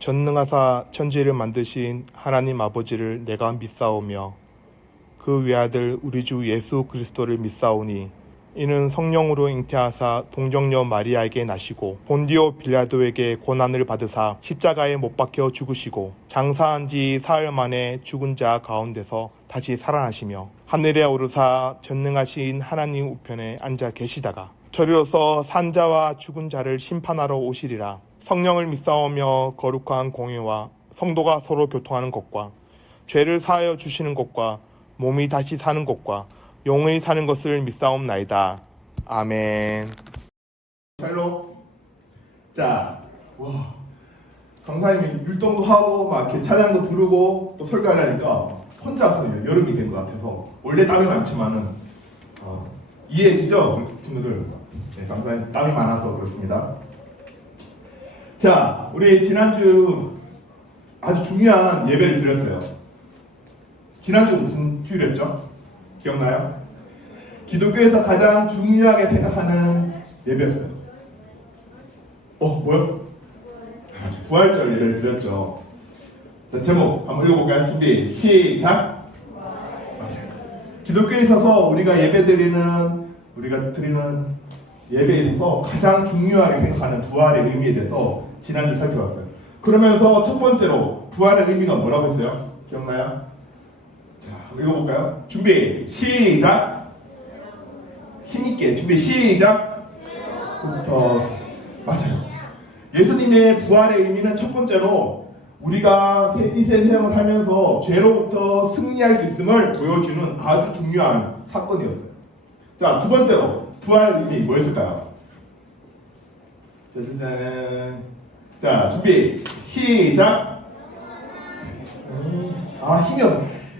전능하사 천지를 만드신 하나님 아버지를 내가 믿사오며 그 외아들 우리 주 예수 그리스도를 믿사오니 이는 성령으로 잉태하사 동정녀 마리아에게 나시고 본디오 빌라도에게 고난을 받으사 십자가에 못 박혀 죽으시고 장사한 지 사흘 만에 죽은 자 가운데서 다시 살아나시며 하늘에 오르사 전능하신 하나님 우편에 앉아 계시다가 저리로서 산자와 죽은 자를 심판하러 오시리라. 성령을 믿사오며 거룩한 공회와 성도가 서로 교통하는 것과 죄를 사하여 주시는 것과 몸이 다시 사는 것과 영원히 사는 것을 믿사옵나이다. 아멘. 샬롬. 자, 와, 강사님이 율동도 하고 막 이렇게 찬양도 부르고 또 설교하려니까 혼자서 여름이 된 것 같아서 원래 땀이 많지만은 이해해 주죠, 친구들. 네, 강사님 땀이 많아서 그렇습니다. 자, 우리 지난주 아주 중요한 예배를 드렸어요. 지난주 무슨 주일이었죠? 기억나요? 기독교에서 가장 중요하게 생각하는 예배였어요. 뭐요? 부활절 예배를 드렸죠. 자, 제목 한번 읽어볼까요? 준비, 시작! 맞아요. 기독교에 있어서 우리가 드리는 예배에 있어서 가장 중요하게 생각하는 부활의 의미에 대해서 지난주 살펴봤어요. 그러면서 첫 번째로 부활의 의미가 뭐라고 했어요? 기억나요? 자, 한번 읽어볼까요? 준비, 시작! 힘있게 준비, 시작! 부터 맞아요. 예수님의 부활의 의미는 첫 번째로 우리가 이 세상을 살면서 죄로부터 승리할 수 있음을 보여주는 아주 중요한 사건이었어요. 자, 두 번째로 부활의 의미 뭐였을까요? 자, 준비, 시작! 힘이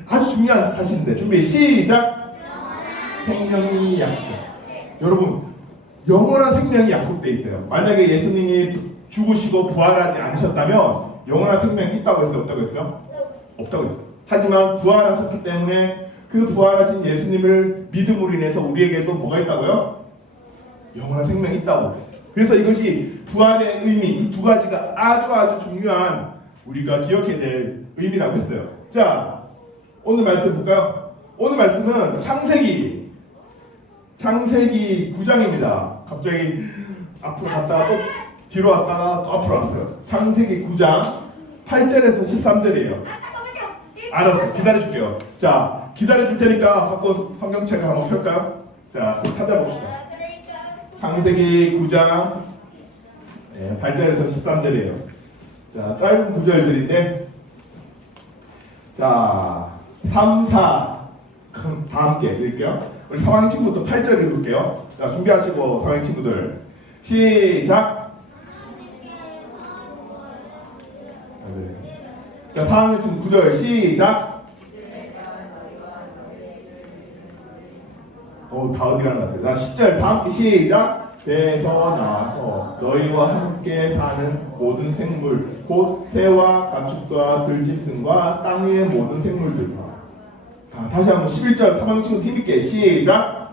아주 중요한 사실인데 준비, 시작! 생명이 약속. 여러분, 영원한 생명이 약속되어 있대요. 만약에 예수님이 죽으시고 부활하지 않으셨다면 영원한 생명이 있다고 했어요? 없다고 했어요? 없다고 했어요. 하지만 부활하셨기 때문에 그 부활하신 예수님을 믿음으로 인해서 우리에게도 뭐가 있다고요? 영원한 생명이 있다고 했어요. 그래서 이것이 부활의 의미, 이 두 가지가 아주 중요한 우리가 기억해야 될 의미라고 했어요. 자, 오늘 말씀 볼까요? 오늘 말씀은 창세기 9장입니다. 갑자기 앞으로 갔다가 또 뒤로 왔다가 또 앞으로 왔어요. 창세기 9장 8절에서 13절이에요. 알았어, 기다려줄게요. 자, 기다려줄 테니까 갖고 성경책을 한번 펼까요? 자, 찾아봅시다. 창세기 9장 8절에서 13절이에요. 자, 짧은 구절들인데, 자, 3, 4 다 함께 읽을게요. 우리 상황 친구부터 8절 읽을게요. 자, 준비하시고 상황 친구들 시작. 자, 상황 친구 9절 시작. 다 어디라는 것 같아요. 자, 10절 다 함께 시작. 배에서 나와서 너희와 함께 사는 모든 생물 곧 새와 가축과 들짐승과 땅 위의 모든 생물들. 다시 한번 11절 사방 친구 힘있게 시작.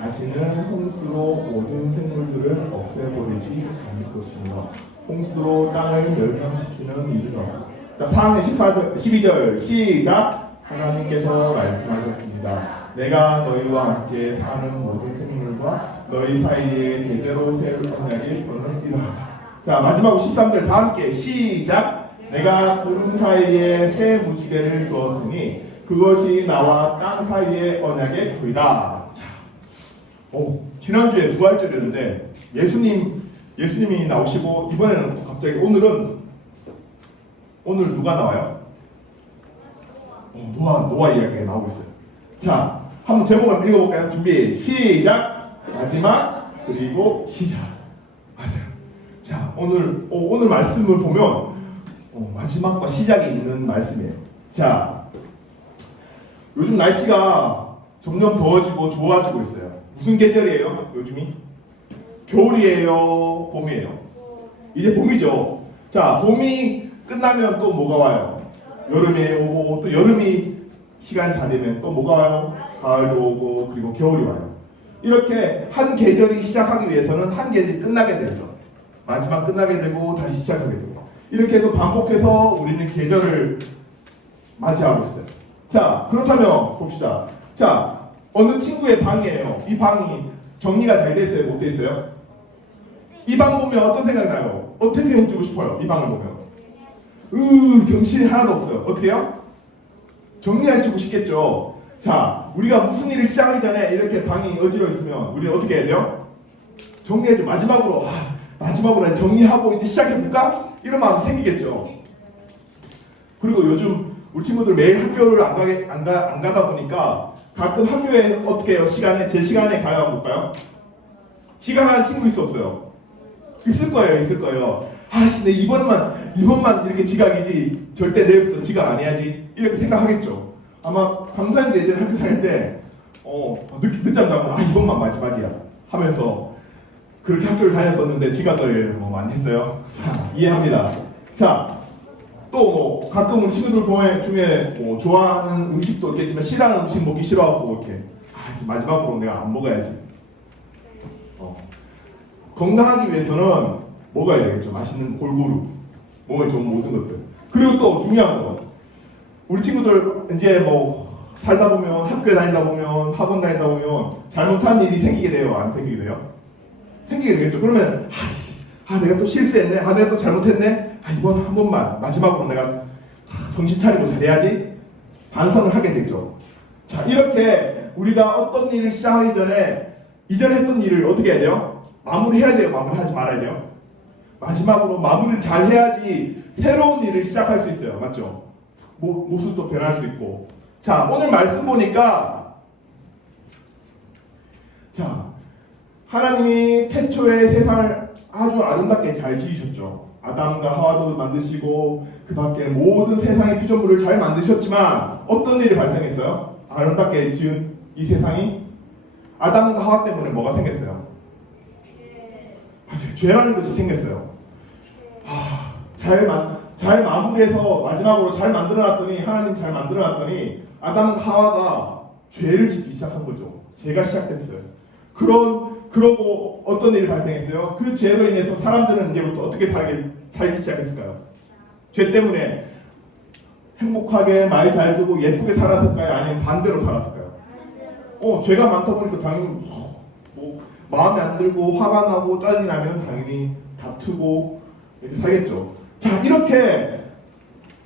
다시는 홍수로 모든 생물들을 없애버리지 않을 것이며 홍수로 땅을 멸망시키는 일은 없어. 자, 상해 12절 시작. 하나님께서 말씀하셨습니다. 내가 너희와 함께 사는 모든 생물과 너희 사이에 대대로 세울 언약의 권을 이루하라. 자, 마지막으로 13절 다 함께 시작. 내가 구름 사이에 새 무지개를 두었으니 그것이 나와 땅 사이의 언약의 도이다. 자, 지난주에 부활절이었는데 예수님이 나오시고 이번에는 또 갑자기 오늘 누가 나와요? 노아 이야기가 나오고 있어요. 자, 한번 제목을 읽어볼까요? 준비 시작. 마지막 그리고 시작. 맞아요. 자, 오늘 말씀을 보면 마지막과 시작이 있는 말씀이에요. 자, 요즘 날씨가 점점 더워지고 좋아지고 있어요. 무슨 계절이에요? 요즘이? 겨울이에요? 봄이에요? 이제 봄이죠. 자, 봄이 끝나면 또 뭐가 와요? 여름이 오고 또 여름이 시간이 다 되면 또 뭐가 와요? 가을도 오고 그리고 겨울이 와요. 이렇게 한 계절이 시작하기 위해서는 한 계절이 끝나게 되죠. 마지막 끝나게 되고 다시 시작하게 되고 이렇게 해서 반복해서 우리는 계절을 맞이하고 있어요. 자, 그렇다면 봅시다. 자, 어느 친구의 방이에요. 이 방이 정리가 잘 돼 있어요? 못 돼 있어요? 이 방 보면 어떤 생각이 나요? 어떻게 해주고 싶어요? 이 방을 보면 정신이 하나도 없어요. 어떻게 해요? 정리해주고 싶겠죠. 자, 우리가 무슨 일을 시작하기 전에 이렇게 방이 어지러 있으면 우리는 어떻게 해야 돼요? 정리해줘. 마지막으로 정리하고 이제 시작해볼까? 이런 마음 생기겠죠. 그리고 요즘 우리 친구들 매일 학교를 안 가다 보니까 가끔 학교에 어떻게 해요? 제 시간에 가요? 안 볼까요? 지각하는 친구 있어 없어요? 있을 거예요. 내 이번만 이렇게 지각이지 절대 내일부터 지각 안 해야지 이렇게 생각하겠죠. 아마 강사님도 예전에 학교 다닐 때 늦잠 자고 이번만 마지막이야 하면서 그렇게 학교를 다녔었는데 지각을 많이 했어요. 자, 이해합니다. 자, 또 가끔 우리 친구들 중에 좋아하는 음식도 있겠지만 싫어하는 음식 먹기 싫어하고 이렇게 마지막으로 내가 안 먹어야지. 건강하기 위해서는 먹어야 되겠죠. 맛있는 골고루 몸에 좋은 모든 것들. 그리고 또 중요한 건 우리 친구들 이제 살다 보면 학교에 다니다 보면 학원 다니다 보면 잘못한 일이 생기게 돼요? 안 생기게 돼요? 생기게 되겠죠. 그러면 내가 또 실수했네. 내가 또 잘못했네. 이번 한 번만 마지막으로 내가 정신 차리고 잘해야지 반성을 하게 되죠. 자, 이렇게 우리가 어떤 일을 시작하기 전에 이전에 했던 일을 어떻게 해야 돼요? 마무리해야 돼요? 마무리하지 말아야 돼요? 마지막으로 마무리를 잘 해야지 새로운 일을 시작할 수 있어요. 맞죠? 모습도 변할 수 있고. 자, 오늘 말씀 보니까 하나님이 태초에 세상을 아주 아름답게 잘 지으셨죠. 아담과 하와도 만드시고 그 밖에 모든 세상의 피조물을 잘 만드셨지만 어떤 일이 발생했어요? 아름답게 지은 이 세상이 아담과 하와 때문에 뭐가 생겼어요? 맞아요. 죄라는 것이 생겼어요. 잘 마무리해서 마지막으로 잘 만들어놨더니 하나님 잘 만들어놨더니 아담과 하와가 죄를 짓기 시작한 거죠. 죄가 시작됐어요. 그러고 어떤 일이 발생했어요? 그 죄로 인해서 사람들은 이제부터 어떻게 살기 시작했을까요? 죄 때문에 행복하게 말 잘 듣고 예쁘게 살았을까요? 아니면 반대로 살았을까요? 죄가 많다 보니까 당연히 마음에 안 들고 화가 나고 짜증이 나면 당연히 다투고 이렇게 살겠죠. 자, 이렇게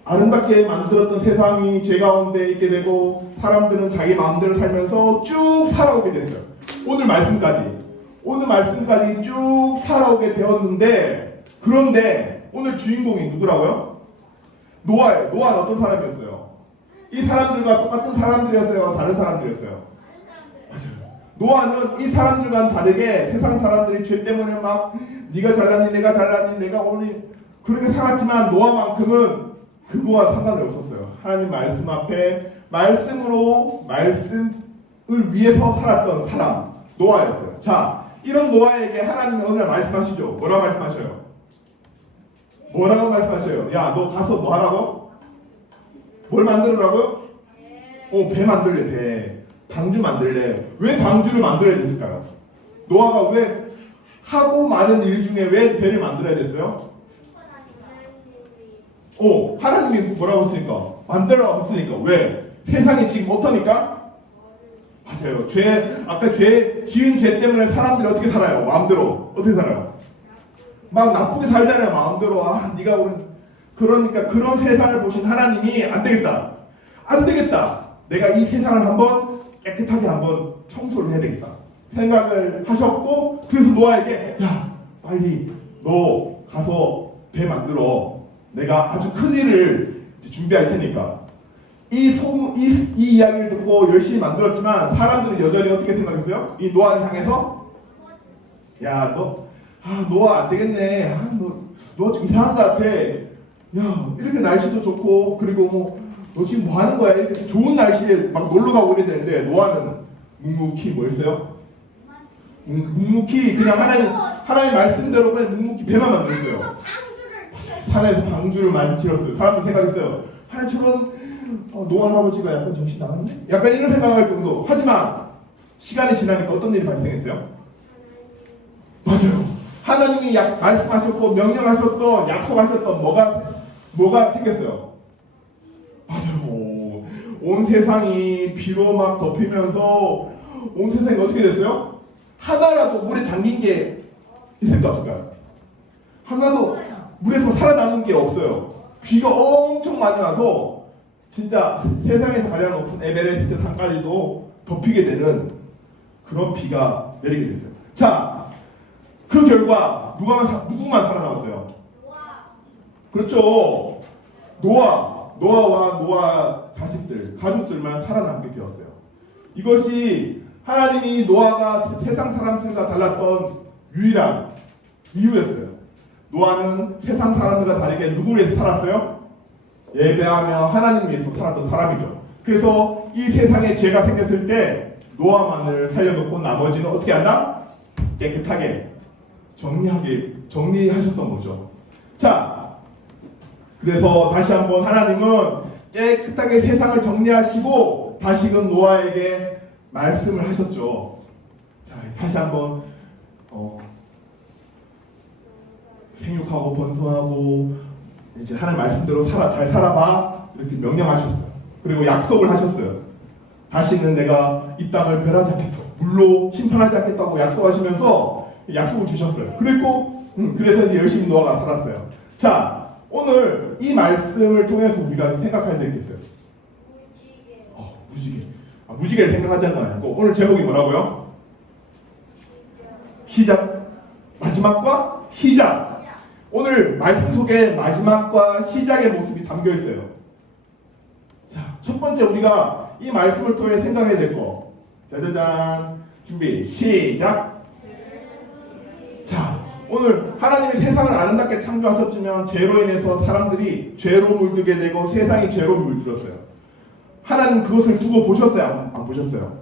아름답게 만들었던 세상이 죄 가운데 있게 되고 사람들은 자기 마음대로 살면서 쭉 살아오게 됐어요. 오늘 말씀까지 쭉 살아오게 되었는데, 그런데 오늘 주인공이 누구라고요? 노아예요. 노아는 어떤 사람이었어요? 이 사람들과 똑같은 사람들이었어요? 다른 사람들이었어요? 맞아요. 노아는 이 사람들과는 다르게 세상 사람들이 죄 때문에 막 네가 잘났니 내가 잘났니 내가 오늘 그렇게 살았지만 노아만큼은 그거와 상관이 없었어요. 하나님 말씀 앞에 말씀을 위해서 살았던 사람 노아였어요. 자, 이런 노아에게 하나님이 오늘 말씀하시죠. 뭐라고 말씀하셔요? 야, 너 가서 뭐 하라고? 뭘 만들으라고요? 배 만들래. 배. 방주 만들래. 왜 방주를 만들어야 됐을까요? 노아가 왜 하고 많은 일 중에 왜 배를 만들어야 됐어요? 하나님이 뭐라고 했으니까? 만들라고 했으니까. 왜? 세상이 지금 어떠니까? 맞아요. 아까 지은 죄 때문에 사람들이 어떻게 살아요? 마음대로. 어떻게 살아요? 막 나쁘게 살잖아요. 마음대로. 네가 그러니까 그런 세상을 보신 하나님이 안 되겠다. 내가 이 세상을 한번 깨끗하게 한번 청소를 해야 되겠다. 생각을 하셨고, 그래서 노아에게 야, 빨리 너 가서 배 만들어. 내가 아주 큰 일을 준비할 테니까. 이 이야기를 듣고 열심히 만들었지만 사람들은 여전히 어떻게 생각했어요? 이 노아를 향해서 야, 노아 안 되겠네. 너 좀 이상한 것 같아. 야, 이렇게 날씨도 좋고 그리고 너 지금 뭐 하는 거야? 이렇게 좋은 날씨에 막 놀러 가고 이래야 되는데 노아는 묵묵히 뭐 했어요? 묵묵히 그냥 하나님 말씀대로 그냥 묵묵히 배만 만들었어요. 산에서 방주를 만들었어요. 사람들 생각했어요. 저런 노아 할아버지가 약간 정신 나갔네? 약간 이런 생각할 정도. 하지만 시간이 지나니까 어떤 일이 발생했어요? 맞아요. 하나님이 말씀하셨고 명령하셨던 약속하셨던 뭐가 생겼어요? 맞아요. 온 세상이 비로 막 덮이면서 온 세상이 어떻게 됐어요? 하나라도 물에 잠긴 게 있을까 없을까요? 하나도 물에서 살아남은 게 없어요. 비가 엄청 많이 와서 진짜 세상에서 가장 높은 에베레스트 산까지도 덮이게 되는 그런 비가 내리게 됐어요. 자, 그 결과 누구만 살아남았어요? 그렇죠. 노아와 노아 자식들, 가족들만 살아남게 되었어요. 이것이 하나님이 노아가 세상 사람들과 달랐던 유일한 이유였어요. 노아는 세상 사람들과 다르게 누구를 위해서 살았어요? 예배하며 하나님을 위해서 살았던 사람이죠. 그래서 이 세상에 죄가 생겼을 때 노아만을 살려놓고 나머지는 어떻게 한다? 깨끗하게 정리하셨던 거죠. 자, 그래서 다시 한번 하나님은 깨끗하게 세상을 정리하시고 다시금 노아에게 말씀을 하셨죠. 자, 다시 한번 생육하고 번성하고 이제 하나님 말씀대로 잘 살아봐 이렇게 명령하셨어요. 그리고 약속을 하셨어요. 다시는 내가 이 땅을 멸하지 않겠다, 물로 심판하지 않겠다고 약속하시면서 약속을 주셨어요. 그래서 이제 열심히 노아가 살았어요. 자, 오늘 이 말씀을 통해서 우리가 생각해야 될 게 있어요. 무지개. 무지개를 생각하자는 건 아니고 오늘 제목이 뭐라고요? 시작. 마지막과 시작. 오늘 말씀 속에 마지막과 시작의 모습이 담겨 있어요. 자, 첫 번째 우리가 이 말씀을 통해 생각해야 될 거. 짜자잔. 준비. 시작. 자, 오늘 하나님이 세상을 아름답게 창조하셨지만 죄로 인해서 사람들이 죄로 물들게 되고 세상이 죄로 물들었어요. 하나님 그것을 두고 보셨어요? 안 보셨어요?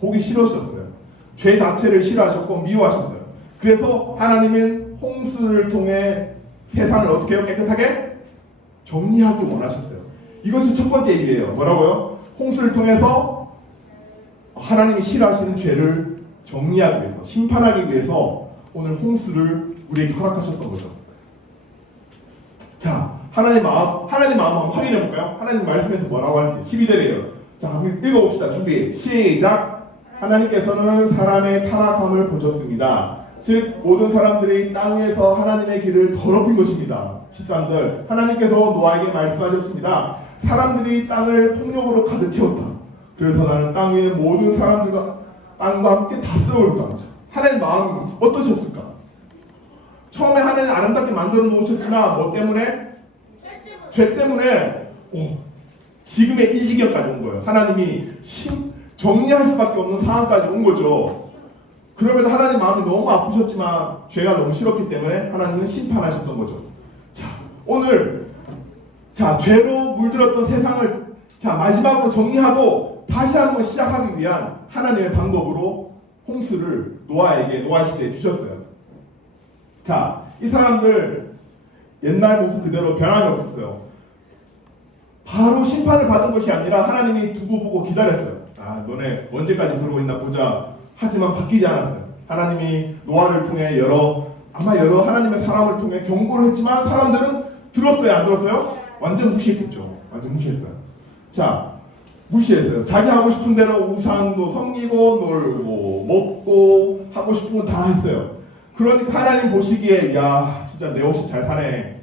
보기 싫으셨어요. 죄 자체를 싫어하셨고 미워하셨어요. 그래서 하나님은 홍수를 통해 세상을 어떻게 해요? 깨끗하게 정리하기 원하셨어요. 이것이 첫 번째 일이에요. 뭐라고요? 홍수를 통해서 하나님이 싫어하시는 죄를 정리하기 위해서, 심판하기 위해서 오늘 홍수를 우리에게 허락하셨던 거죠. 자, 하나님 마음 한번 확인해 볼까요? 하나님 말씀에서 뭐라고 하는지 12절이에요. 자, 한번 읽어봅시다. 준비. 시작. 하나님께서는 사람의 타락함을 보셨습니다. 즉 모든 사람들이 땅에서 하나님의 길을 더럽힌 것입니다. 13절. 하나님께서 노아에게 말씀하셨습니다. 사람들이 땅을 폭력으로 가득 채웠다. 그래서 나는 땅 위의 모든 사람들과 땅과 함께 다 썩어버렸다. 하나님 마음이 어떠셨을까? 처음에 하나님 아름답게 만들어 놓으셨지만 뭐 때문에? 죄 때문에 지금의 이 지경까지 온 거예요. 하나님이 정리할 수밖에 없는 상황까지 온 거죠. 그러면 하나님 마음이 너무 아프셨지만 죄가 너무 싫었기 때문에 하나님은 심판하셨던 거죠. 자, 오늘 죄로 물들었던 세상을 마지막으로 정리하고 다시 한번 시작하기 위한 하나님의 방법으로 홍수를 노아 시대에 주셨어요. 자, 이 사람들 옛날 모습 그대로 변함이 없었어요. 바로 심판을 받은 것이 아니라 하나님이 두고 보고 기다렸어요. 너네 언제까지 그러고 있나 보자. 하지만 바뀌지 않았어요. 하나님이 노아를 통해 여러 하나님의 사람을 통해 경고를 했지만 사람들은 들었어요, 안 들었어요? 완전 무시했겠죠. 완전 무시했어요. 자, 무시했어요. 자기 하고 싶은 대로 우상도 섬기고 놀고 먹고 하고 싶은 건 다 했어요. 그러니까 하나님 보시기에 야, 진짜 내 없이 잘 사네.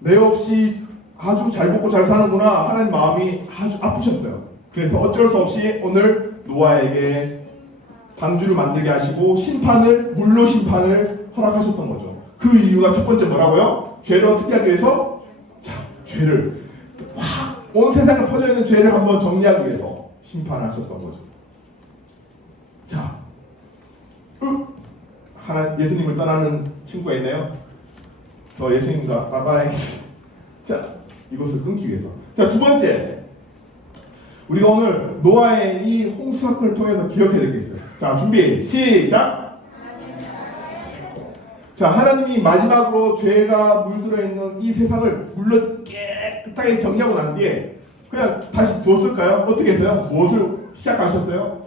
내 없이 아주 잘 먹고 잘 사는구나. 하나님 마음이 아주 아프셨어요. 그래서 어쩔 수 없이 오늘 노아에게 방주를 만들게 하시고 물로 심판을 허락하셨던 거죠. 그 이유가 첫 번째 뭐라고요? 죄를 어떻게 하기 위해서? 죄를 온 세상에 퍼져 있는 죄를 한번 정리하기 위해서 심판하셨던 거죠. 자, 예수님을 떠나는 친구가 있나요? 저 예수님과 바이바이. 자, 이것을 끊기 위해서. 자, 두 번째. 우리가 오늘 노아의 이 홍수 사건을 통해서 기억해야 될 게 있어요. 자, 준비, 시작! 자, 하나님이 마지막으로 죄가 물들어 있는 이 세상을 물로 깨끗하게 정리하고 난 뒤에 그냥 다시 두었을까요? 어떻게 했어요? 무엇을 시작하셨어요?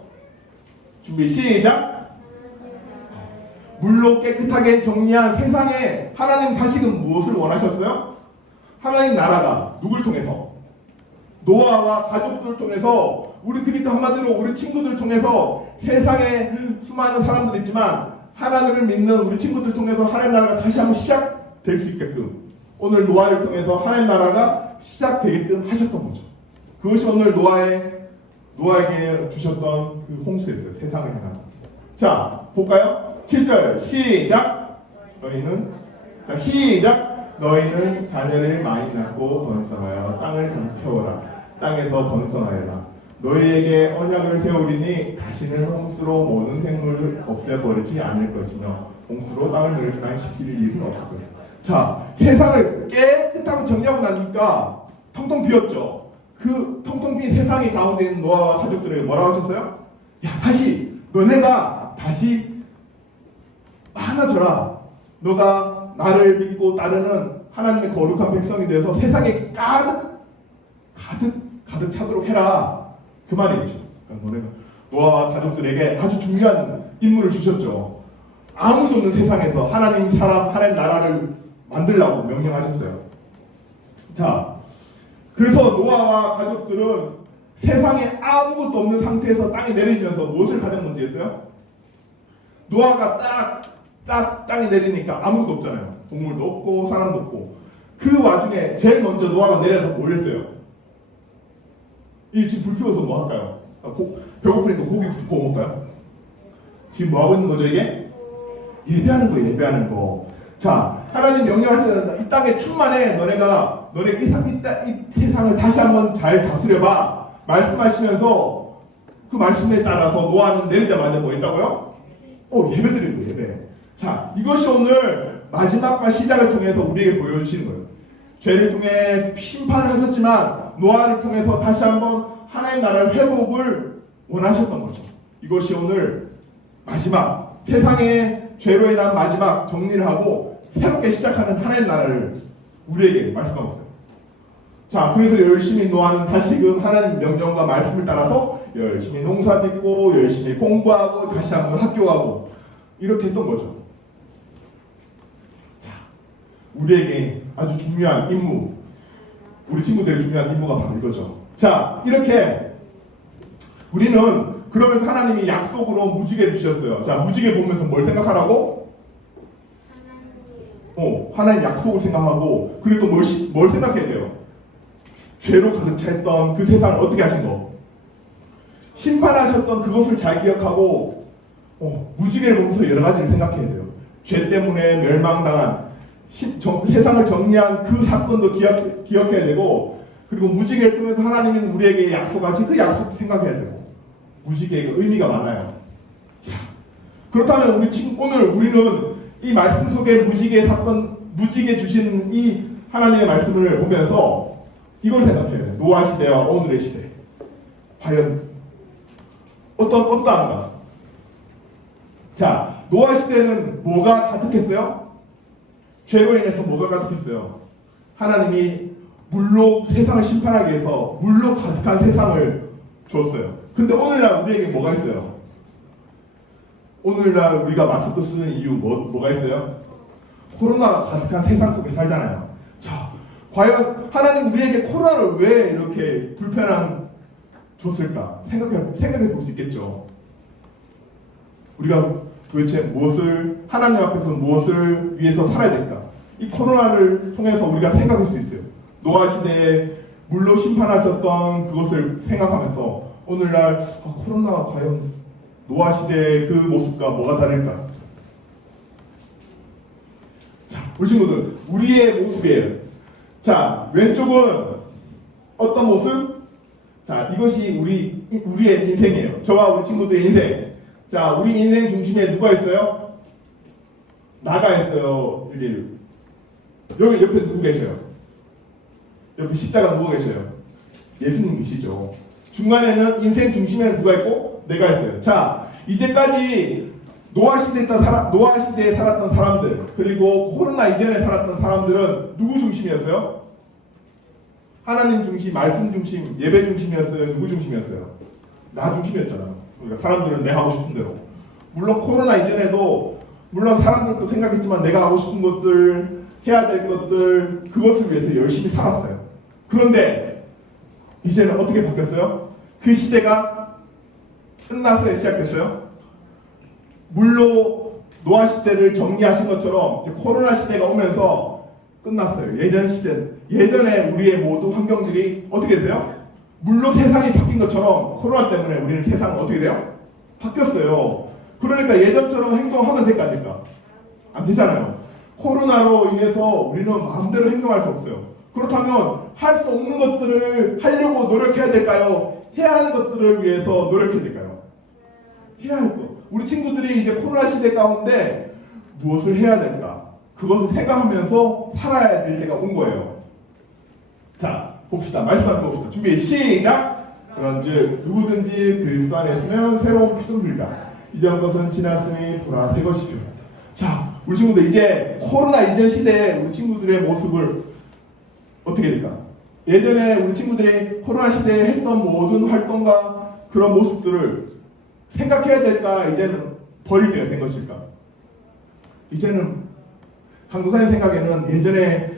준비, 시작! 물로 깨끗하게 정리한 세상에 하나님 다시금 무엇을 원하셨어요? 하나님 나라가 누굴 통해서? 노아와 가족들을 통해서, 우리 그러니까 한마디로 우리 친구들을 통해서, 세상에 수많은 사람들이 있지만 하나님을 믿는 우리 친구들 통해서 하나님 나라가 다시 한번 시작될 수 있게끔, 오늘 노아를 통해서 하나님 나라가 시작되게끔 하셨던 거죠. 그것이 오늘 노아에게 주셨던 그 홍수였어요. 세상을 향한. 자, 볼까요? 7절 시작. 너희는 자녀를 많이 낳고 번성하여 땅을 가득 땅에서 번성하여라. 너희에게 언약을 세우리니 다시는 홍수로 모든 생물을 없애버리지 않을 것이며 홍수로 땅을 멸망시킬 일은 없을 것이다. 자, 세상을 깨끗하게 정리하고 나니까 텅텅 비었죠. 그 텅텅 빈 세상의 가운데 있는 노아와 가족들에게 뭐라고 하셨어요? 야, 너네가 다시 많아져라. 너가 나를 믿고 따르는 하나님의 거룩한 백성이 되어서 세상에 가득 차도록 해라. 그 말이죠. 그러니까 너네가 노아와 가족들에게 아주 중요한 임무를 주셨죠. 아무도 없는 세상에서 하나님 나라를 만들라고 명령하셨어요. 자, 그래서 노아와 가족들은 세상에 아무것도 없는 상태에서 땅에 내리면서 무엇을 가장 먼저 했어요? 노아가 딱 땅에 내리니까 아무것도 없잖아요. 동물도 없고 사람도 없고. 그 와중에 제일 먼저 노아가 내려서 뭘 했어요? 이 지금 불 피워서 뭐 할까요? 배고프니까 고기부터 구워 먹을까요? 지금 뭐 하고 있는 거죠 이게? 예배하는 거. 자, 하나님 명령하시는 이 땅에 충만해. 너네 이 세상을 다시 한번 잘 다스려봐. 말씀하시면서 그 말씀에 따라서 노아는 내리자마자 뭐 했다고요? 예배드리는 거예요. 예배. 자, 이것이 오늘 마지막과 시작을 통해서 우리에게 보여주시는 거예요. 죄를 통해 심판을 하셨지만 노아를 통해서 다시 한번 하나님 나라의 회복을 원하셨던 거죠. 이것이 오늘 마지막, 세상의 죄로 인한 마지막 정리를 하고 새롭게 시작하는 하나님 나라를 우리에게 말씀하고 있어요. 자, 그래서 열심히 노아는 다시금 하나님 명령과 말씀을 따라서 열심히 농사짓고 열심히 공부하고 다시 한번 학교 가고 이렇게 했던 거죠. 자, 우리에게 아주 중요한 임무, 우리 친구들의 중요한 임무가 바로 이거죠. 자, 이렇게 우리는 그러면서 하나님이 약속으로 무지개를 주셨어요. 자, 무지개 보면서 뭘 생각하라고? 하나님 약속을 생각하고, 그리고 또 뭘 생각해야 돼요? 죄로 가득 차있던 그 세상을 어떻게 하신 거? 심판하셨던 그것을 잘 기억하고, 무지개를 보면서 여러 가지를 생각해야 돼요. 죄 때문에 멸망당한 세상을 정리한 그 사건도 기억해야 되고, 그리고 무지개를 통해서 하나님은 우리에게 약속하신 그 약속도 생각해야 되고, 무지개가 의미가 많아요. 자, 그렇다면 오늘 우리는 이 말씀 속에 무지개 주신 이 하나님의 말씀을 보면서 이걸 생각해야 돼요. 노아 시대와 오늘의 시대. 과연 어떠한가? 자, 노아 시대는 뭐가 가득했어요? 죄로 인해서 뭐가 가득했어요? 하나님이 물로 세상을 심판하기 위해서 물로 가득한 세상을 줬어요. 근데 오늘날 우리에게 뭐가 있어요? 오늘날 우리가 마스크 쓰는 이유 뭐가 있어요? 코로나가 가득한 세상 속에 살잖아요. 자, 과연 하나님 우리에게 코로나를 왜 이렇게 불편함 줬을까? 생각해 볼 수 있겠죠. 우리가 도대체 하나님 앞에서 무엇을 위해서 살아야 될까? 이 코로나를 통해서 우리가 생각할 수 있어요. 노아 시대에 물로 심판하셨던 그것을 생각하면서 오늘날 코로나가 과연 노아 시대의 그 모습과 뭐가 다를까? 자, 우리 친구들, 우리의 모습이에요. 자, 왼쪽은 어떤 모습? 자, 이것이 우리의 인생이에요. 저와 우리 친구들의 인생. 자, 우리 인생 중심에 누가 있어요? 나가 있어요. 여기 옆에 누구 계셔요? 옆에 십자가 누구 계셔요? 예수님이시죠. 중간에는 인생 중심에는 누가 있고? 내가 있어요. 자, 이제까지 노아 시대에 살았던 사람들, 그리고 코로나 이전에 살았던 사람들은 누구 중심이었어요? 하나님 중심, 말씀 중심, 예배 중심이었어요? 누구 중심이었어요? 나 중심이었잖아. 그러니까 사람들은 내 하고 싶은 대로. 물론 코로나 이전에도 물론 사람들도 생각했지만 내가 하고 싶은 것들, 해야 될 것들, 그것을 위해서 열심히 살았어요. 그런데 이제는 어떻게 바뀌었어요? 그 시대가 끝나서 시작됐어요. 물로 노아 시대를 정리하신 것처럼 이제 코로나 시대가 오면서 끝났어요. 예전에 우리의 모든 환경들이 어떻게 되세요? 물로 세상이 바뀐 것처럼 코로나 때문에 우리는 세상은 어떻게 돼요? 바뀌었어요. 그러니까 예전처럼 행동하면 될까 안 될까? 안 되잖아요. 코로나로 인해서 우리는 마음대로 행동할 수 없어요. 그렇다면 할 수 없는 것들을 하려고 노력해야 될까요? 해야 하는 것들을 위해서 노력해야 될까요? 해야 할 것. 우리 친구들이 이제 코로나 시대 가운데 무엇을 해야 될까? 그것을 생각하면서 살아야 될 때가 온 거예요. 자, 봅시다. 말씀 한번 봅시다. 준비 시작! 그런즉 누구든지 그리스도 안에 있으면 새로운 피조물이다. 이전 것은 지났으니 보라 새 것이죠. 자, 우리 친구들 이제 코로나 이전 시대에 우리 친구들의 모습을 어떻게 될까? 예전에 우리 친구들이 코로나 시대에 했던 모든 활동과 그런 모습들을 생각해야 될까? 이제는 버릴 때가 된 것일까? 이제는 강도사님 생각에는 예전에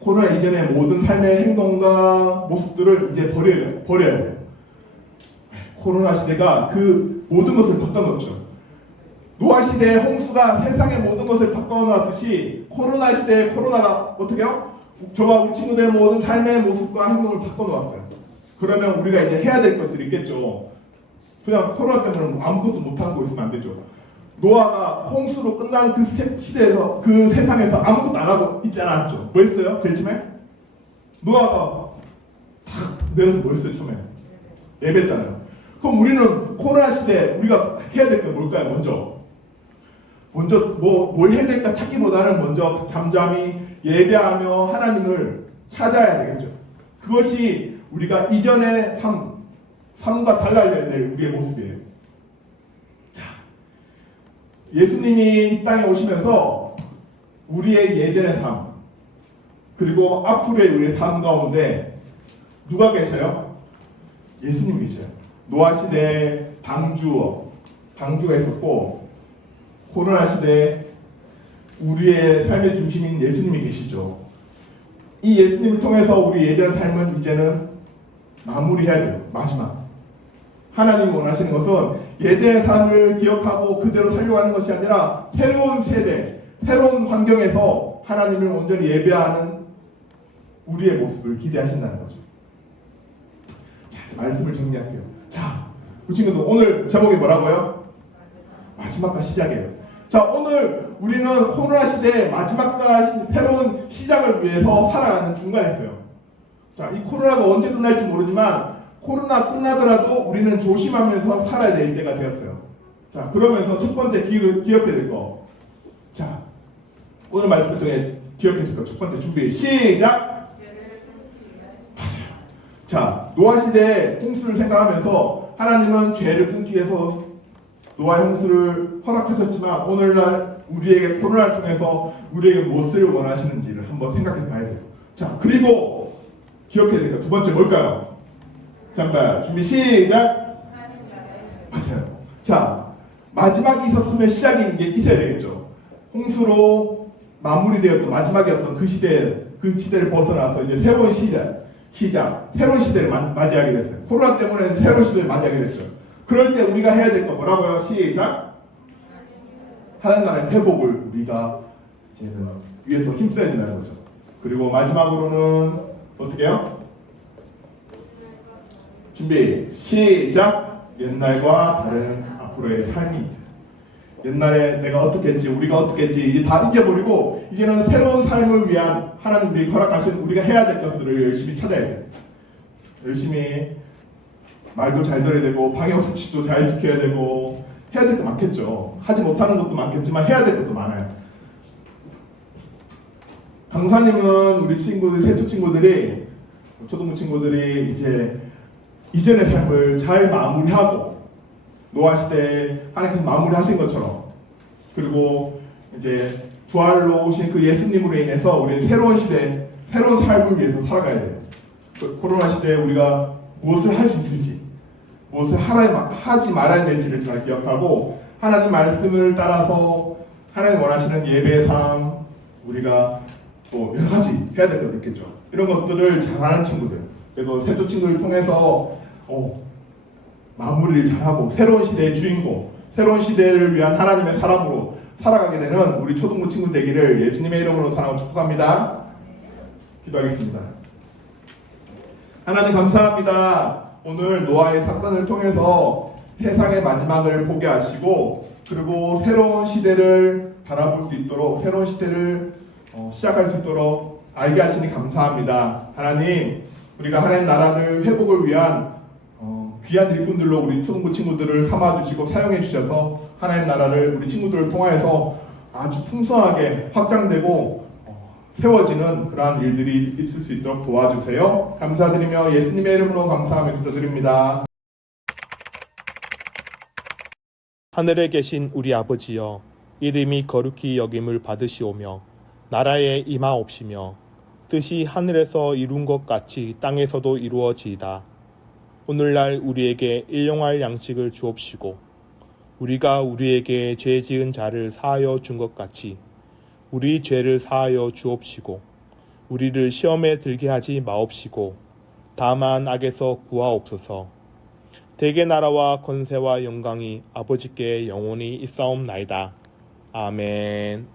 코로나 이전의 모든 삶의 행동과 모습들을 이제 버려야 돼요. 코로나 시대가 그 모든 것을 바꿔놓죠. 노아 시대의 홍수가 세상의 모든 것을 바꿔놓았듯이 코로나 시대의 코로나가 어떻게요? 저와 우리 친구들의 모든 삶의 모습과 행동을 바꿔놓았어요. 그러면 우리가 이제 해야 될 것들이 있겠죠. 그냥 코로나 때문에 아무것도 못하고 있으면 안 되죠. 노아가 홍수로 끝난 그 시대에서, 그 세상에서 아무것도 안 하고 있지 않았죠. 뭐 했어요? 제일 처음에? 노아가 탁 내려서 뭐 했어요? 처음에? 예배했잖아요. 그럼 우리는 코로나 시대에 우리가 해야 될 게 뭘까요? 먼저 뭘 해야 될까 찾기보다는 먼저 잠잠히 예배하며 하나님을 찾아야 되겠죠. 그것이 우리가 이전의 삶과 달라야 될 우리의 모습이에요. 자, 예수님이 이 땅에 오시면서 우리의 예전의 삶 그리고 앞으로의 우리의 삶 가운데 누가 계셔요? 예수님이 계셔요. 노아 시대에 방주가 있었고 코로나 시대에 우리의 삶의 중심인 예수님이 계시죠. 이 예수님을 통해서 우리 예전 삶은 이제는 마무리해야 돼요. 마지막. 하나님이 원하시는 것은 예전의 삶을 기억하고 그대로 살려고 하는 것이 아니라 새로운 세대, 새로운 환경에서 하나님을 온전히 예배하는 우리의 모습을 기대하신다는 거죠. 자, 말씀을 정리할게요. 자, 그 친구들 오늘 제목이 뭐라고요? 마지막과 시작이에요. 자, 오늘 우리는 코로나 시대의 마지막과 새로운 시작을 위해서 살아가는 중간에 있어요. 자, 이 코로나가 언제 끝날지 모르지만 코로나 끝나더라도 우리는 조심하면서 살아야 될 때가 되었어요. 자, 그러면서 첫 번째 기억해야 될 거. 자, 오늘 말씀을 통해 기억해야 될 거. 첫 번째 준비 시작! 맞아요. 자, 노아 시대의 홍수를 생각하면서 하나님은 죄를 끊기 위해서 노아의 홍수를 허락하셨지만 오늘날 우리에게 코로나를 통해서 우리에게 무엇을 원하시는지를 한번 생각해 봐야 돼요. 자, 그리고 기억해야 될 거. 두 번째 뭘까요? 잠깐 준비 시작! 맞아요. 자, 마지막이 있었으면 시작이 이게 있어야 되겠죠. 홍수로 마무리되었던 마지막이었던 그 시대를 벗어나서 이제 새로운 새로운 시대를 맞이하게 됐어요. 코로나 때문에 새로운 시대를 맞이하게 됐죠. 그럴 때 우리가 해야 될 거 뭐라고요? 시작! 하나님 나라의 회복을 우리가 이제는 위해서 힘써야 된다는 거죠. 그리고 마지막으로는 어떻게 해요? 준비 시작! 옛날과 다른 앞으로의 삶이 있어요. 옛날에 내가 어떻게 했지, 우리가 어떻게 했지 이제 다 잊어버리고 이제는 새로운 삶을 위한 하나님 우리 허락하신 우리가 해야 될 것들을 열심히 찾아야 돼요. 열심히 말도 잘 들어야 되고 방역수칙도 잘 지켜야 되고 해야 될 게 많겠죠. 하지 못하는 것도 많겠지만 해야 될 것도 많아요. 강사님은 우리 친구들, 세투 친구들이, 초등부 친구들이 이제 이전의 삶을 잘 마무리하고 노아 시대에 하나님께서 마무리하신 것처럼 그리고 이제 부활로 오신 그 예수님으로 인해서 우리는 새로운 시대, 새로운 삶을 위해서 살아가야 돼요. 그 코로나 시대에 우리가 무엇을 할 수 있을지, 무엇을 하지 말아야 될지를 잘 기억하고 하나님 말씀을 따라서 하나님 원하시는 예배의 삶, 우리가 또 여러 가지 해야 될 것도 있겠죠. 이런 것들을 잘하는 친구들, 그리고 세조 친구를 통해서 마무리를 잘하고 새로운 시대의 주인공, 새로운 시대를 위한 하나님의 사람으로 살아가게 되는 우리 초등부 친구 되기를 예수님의 이름으로 사랑하고 축복합니다. 기도하겠습니다. 하나님 감사합니다. 오늘 노아의 사건을 통해서 세상의 마지막을 보게 하시고, 그리고 새로운 시대를 바라볼 수 있도록, 새로운 시대를 시작할 수 있도록 알게 하시니 감사합니다. 하나님, 우리가 하나님 나라를 회복을 위한 귀한 일꾼들로 우리 초등부 친구들을 삼아주시고 사용해 주셔서 하나님 나라를 우리 친구들을 통해서 아주 풍성하게 확장되고 세워지는 그러한 일들이 있을 수 있도록 도와주세요. 감사드리며 예수님의 이름으로 감사하며 기도드립니다. 하늘에 계신 우리 아버지여, 이름이 거룩히 여김을 받으시오며 나라에 임하옵시며 뜻이 하늘에서 이룬 것 같이 땅에서도 이루어지이다. 오늘날 우리에게 일용할 양식을 주옵시고 우리가 우리에게 죄 지은 자를 사하여 준 것 같이 우리 죄를 사하여 주옵시고 우리를 시험에 들게 하지 마옵시고 다만 악에서 구하옵소서. 대개 나라와 권세와 영광이 아버지께 영원히 있사옵나이다. 아멘.